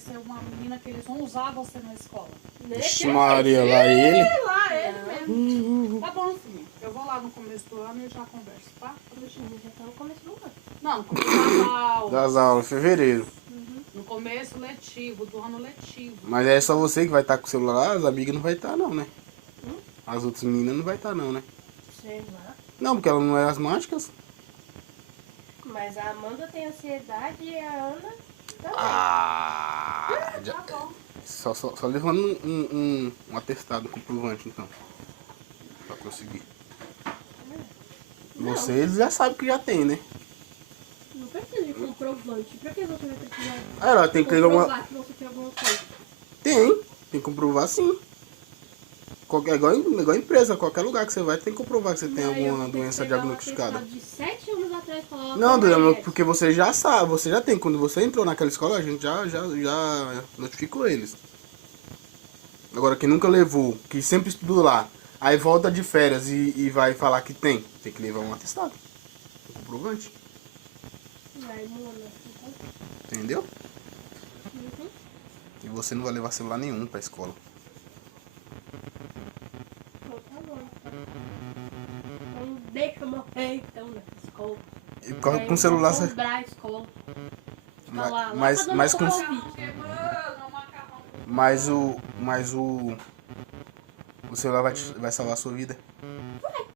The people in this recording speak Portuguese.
ser uma menina que eles vão usar você na escola. Vixe Maria, lá ele. Lá, ele mesmo. Tá bom, filho. Eu vou lá no começo do ano e já converso, tá? Já tá no começo do ano. Não, no começo das aulas. Das aulas, fevereiro. No começo letivo, do ano letivo. Mas é só você que vai estar com o celular lá, as amigas não vai estar não, né? As outras meninas não vai estar não, né? Sei lá. Não, porque ela não é asmáticas. Mas a Amanda tem ansiedade e a Ana também. Tá bom. Só levando um atestado comprovante, então. Pra conseguir. Vocês já sabem que já tem, né? Não precisa de comprovante. Pra que você vai precisar Ela tem que levar comprovar que você tem alguma coisa? Tem que comprovar sim. Igual empresa, qualquer lugar que você vai, tem que comprovar que você tem alguma doença diagnosticada. De 7 anos atrás falava. Não, Duda, porque você já sabe, você já tem. Quando você entrou naquela escola, a gente já notificou eles. Agora, quem nunca levou, que sempre estudou lá, aí volta de férias e vai falar que tem que levar um atestado. Um comprovante. Vai, Mona. Entendeu? E você não vai levar celular nenhum pra escola. Então tá bom. Então deixa eu morrer então nessa escola. E com o celular você. Comprar a escola. Fica lá, Mas pra com. dona Quebrando, Mas o celular vai salvar a sua vida.